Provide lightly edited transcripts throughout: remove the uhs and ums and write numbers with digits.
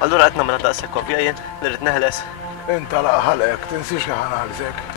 Allura qed nagħmel daqshekk ovvja jien li rid neħles. Inta laq ħalek, tinsix li ħanħalsek.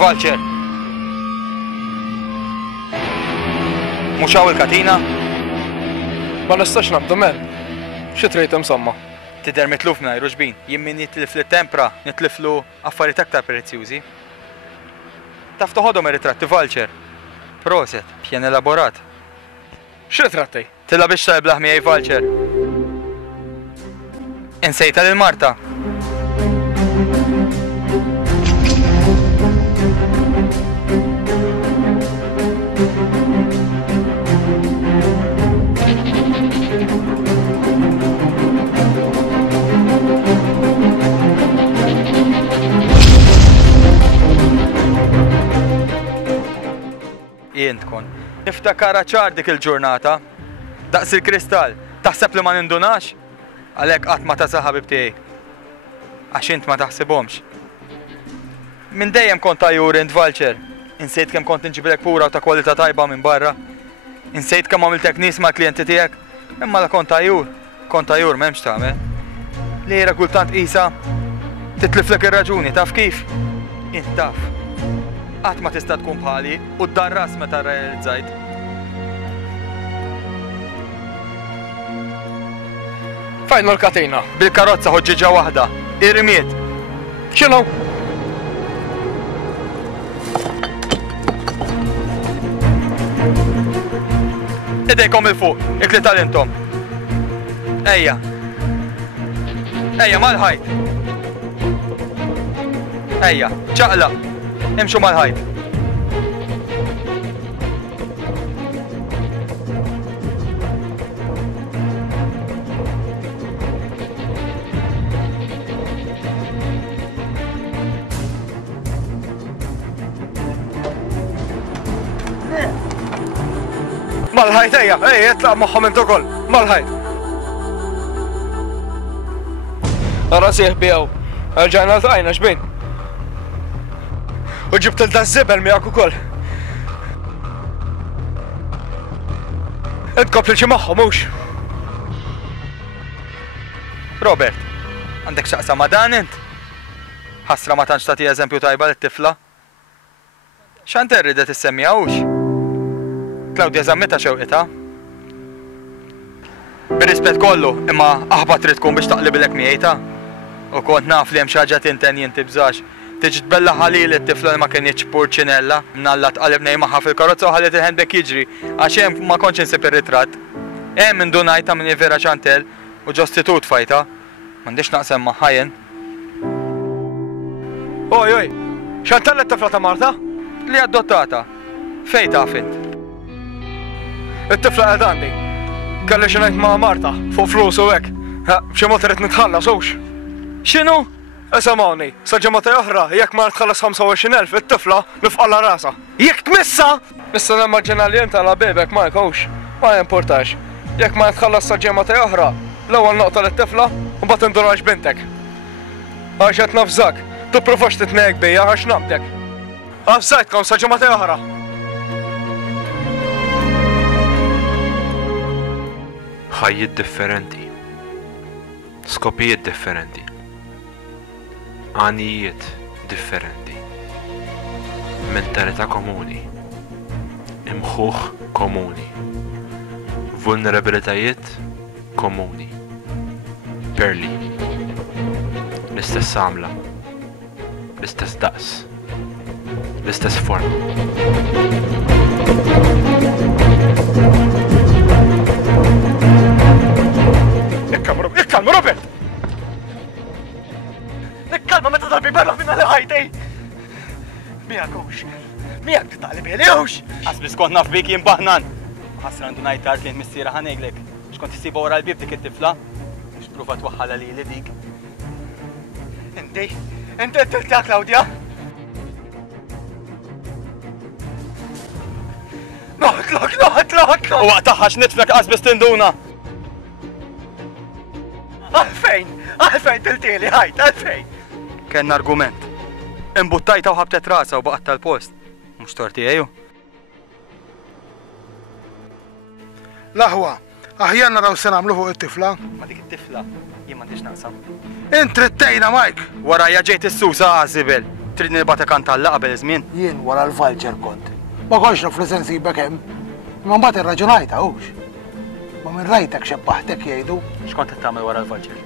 Vulture. Mhux hawn il-katina? Ma nistax nabdu men. Xi trid insomma? Tidher mitluf mingħajr ruġbin. Jien min nitlif lit-tempra nitliflu affarijiet aktar prezzjużi. Taf toħodhom ir-ritratti Vulture. Proset, pjan elaborat. X'ritratti? Tilla biex talblaħ miegħi Vulture. Insejta lil Marta. Jien tkun. Niftakara ċar dik il-ġurnata. Daqs il-kristall. Taħseb li ma nindunax? Għalhekk qatt ma tasa ħabib tiegħi. Għax int ma taħsibhomx. Min dejjem kont tajjur int Vulture. Insejt kemm kont inġiblek pura u ta' kwalità tajba minn barra. Insejt kemm għamiltek nies ma' klijenti tiegħek. Imma la kont tajjur. Kont tajjur m'hemmx tagħmel. Lejra kultant qisha titliflek ir-raġuni taf kif? Int taf. Qatt ma tista' tkun bħali u ddarras meta rrealizzajt. Fejn l-katina? Bil-karozza ħoġġiġa waħda. Irmiet. X'inhu? Idejkom il-fuq, ikli tal-intom. Ejja. Ejja, mal-ħajt. Ejja, ċaqla. Imxu mal-ħajt. Mal-ħajt ejja, jitlaq magħhom int ukoll. Mal-ħajt. Ara sieħ biegħu. Rġajna ltqajna x'bin. U ġibt il-dażżibel miegħek ukoll. Intkopli xi magħhom mhux. Robert, għandek xaqsa ma' dan int? Ħasra ma tantx tagħti eżempju tajba lit-tifla? X'għand irridet issemmihawx? Klawdja żammita xewqitha. Bir-rispett kollu, imma aħbad trid tkun biex taqlibilek miegħita. U kont naf li hemm xi ħaġa tinten jien tibżax. Tiġi tbella ħalil it-tifla li ma kienx purċinella, mnalla tqalib nejmaħa fil-karozza u ħallet il-handbag jiġri, għax hemm ma kontx insib ir-ritratt. Hemm indunajta minn Vera Chantel u ġostitut fajta. M'għandix naqsem magħha jien. Oj, Chantel it-tifla ta' Marta? Li adottata. Fejn taf int? It-tifla qed għandi. Kelli xi ngħid ma' Marta fuq flus u hekk. B'xi mod irid nitħallas hux. X'inhu? Isamawni, sa ġemata oħra, jekk ma tħallas 25,000 it-tifla nifqalla rasa. Jekk tmissa! Issa nimmaġina li inta la bebek ma jkawx, ma jimportax. Jekk ma tħallas sa ġemata oħra, l-ewwel noqta lit-tifla u mbagħad indurax bintek. Għax qed nafżak, Tipprovax titnejk bija għax nabdek. Għafżajtkom sa ġimgħa oħra. ħajjiet differenti, skopijiet differenti, għanijiet differenti, mentalità komuni, imħuħ komuni, vulnerabilitajiet komuni, perli, l-istess għamla, l-istess daqs, l-istess forma. Nikkalma, Robert! Nikkalma meta darbi barra minna li ħajtej! Mijak ux! Mijak titaqli bie li ux! Għasbis kont naf bik jimbaħnan. Għasra għandu najtar kien missiera ħaneglek. Xkont tisiba wara l-bib dik it-tifla? Xpruva twaħħala li dik. Inti t-tilta, Claudia? Noħtlok! U għataħħax nitflek għasbis tinduna! Għalfejn tiltili, ħajt, għalfejn! Kenna argument. Imbuttajta u ħabtet rasa u baqat tal-post. Mux torti eju? Laħwa, aħjar naraw se nagħmlu fuq it-tifla. Ma dik it-tifla, jien m'għandix naqsam. Intrittejna, Mike! Warajja ġejt is-susa għażibel. Tridni nibata kantalla qabel żmien. Jien wara l-Valġer kont. Ma kontx naf li se nsibek hemm. Ma mbagħad irraġunajta hux. Ma minn rajtek xebbaħtek jgħidu. X'kont qed tagħmel wara l-Valġer?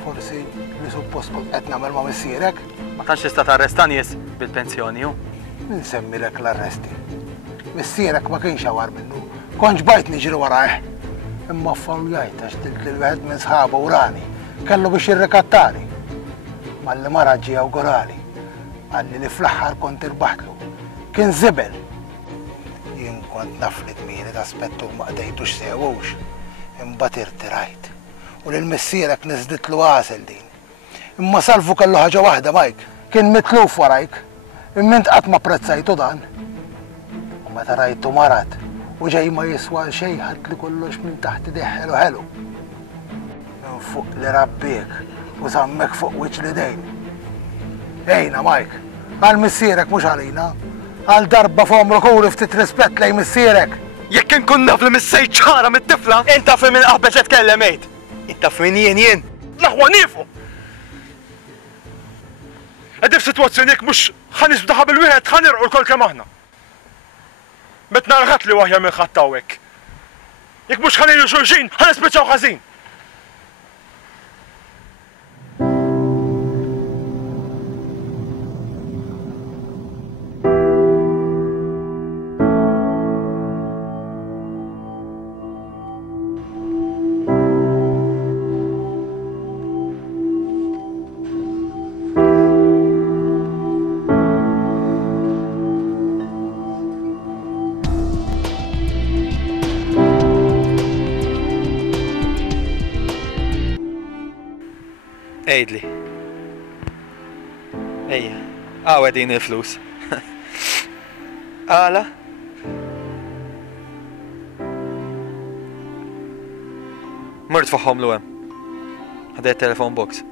Forsi li suppost kont qed nagħmel ma' missierek. Ma tantx tista' tarresta nies bil-pensjoni hu. Nsemmilek l-arresti. Missierek ma kienx għawar minnu. Konċ bajt niġri warajh. Imma f'għaw jgħid għax tilt l-wieħed minn sħabu urani. Kellu biex jirrikattani. Malli mara ġi awgurali. Għalli li fl-aħħar kont irbaħtlu. Kien zibel. Jien kont naf li tmieni taspettu ma qdejtux sewux. Imbagħad irtirajt. U l-missierek niżditlu għasel din. Imma salvu kellu ħaġa waħda, Mike. Kien mitluf warajk. Immint qatt ma prezzajtu dan. U meta rajtu marat u ġej ma jiswa xejn ħadd li kollox minn taħt idejh ħelu. Minn fuq li rabbik u sammek fuq wiċċ l-idejn. Ejna, Mike, għal missierek mhux għalina. Għal darba f'omru kuri ftit rispett lejn missierek. Jekk inkun naf li missejt ċara mit-tifla! Inta fi minn qaħbeġ qed tkellem għid. Inta fi jien. Laħwa niefu! Għedib situazzjoni jekk mhux ħanisbda ħabel wieħed ħanirqu l-kol kemm aħna. Bet narħat li waħja minn ħattawek. Jekk mhux ħanilu xulxin, ħanispiċċaw ħażin. Ejdli. Ejja, għawedin il-flus. Għala? Mort faħħom l-għem. Għadaj telefon box.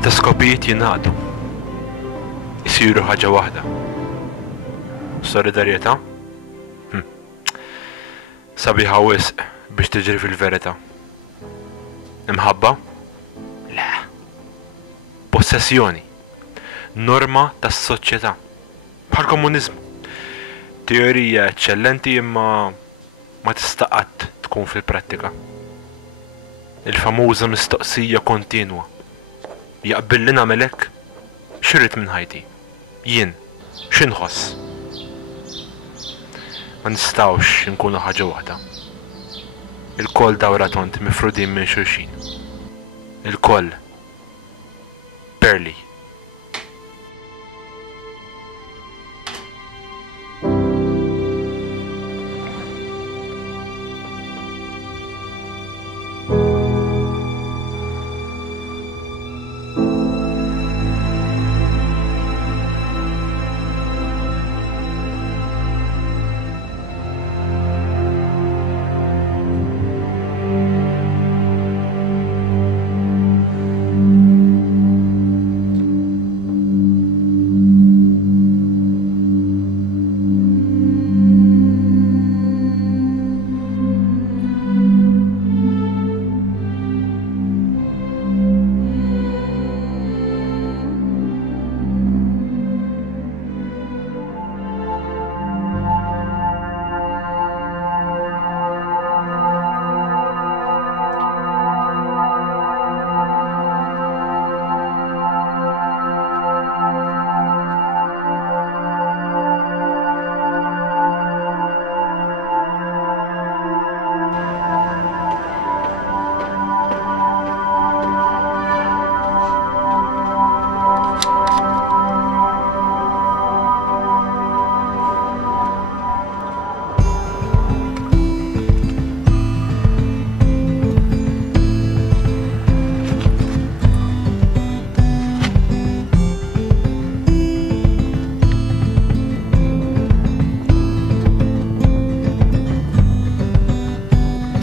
Meta skopijiet jingħaqdu jsiru ħaġa waħda. Solidarjetà? Sabiħa wisq biex tiġri fil-verità. Imħabba? Le. Possessjoni. Norma tas-soċjetà. Bħal komuniżmu. Teorija eċċellenti imma ma tista' qatt tkun fil-prattika. Il-famuża mistoqsija kontinwa. Jaqbil li nagħmel hekk? X'irrid minn ħajti? Jien, x'inħoss? Ma nistgħux inkunu ħaġa waħda. Il-koll dawra tont mifrudin minn xulxin. Il-koll Perli.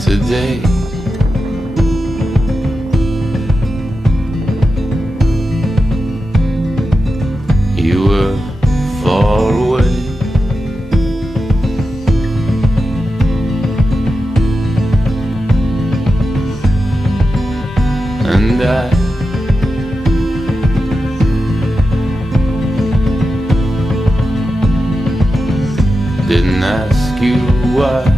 Today, you were far away, and I didn't ask you why.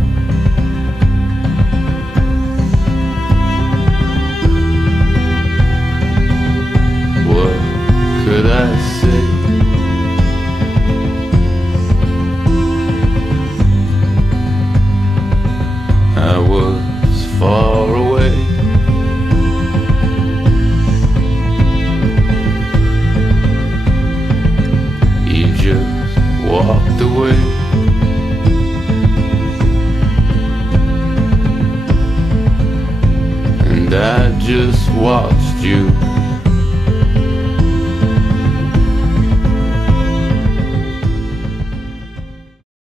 Could I say I was far away, you just walked away, and I just watched you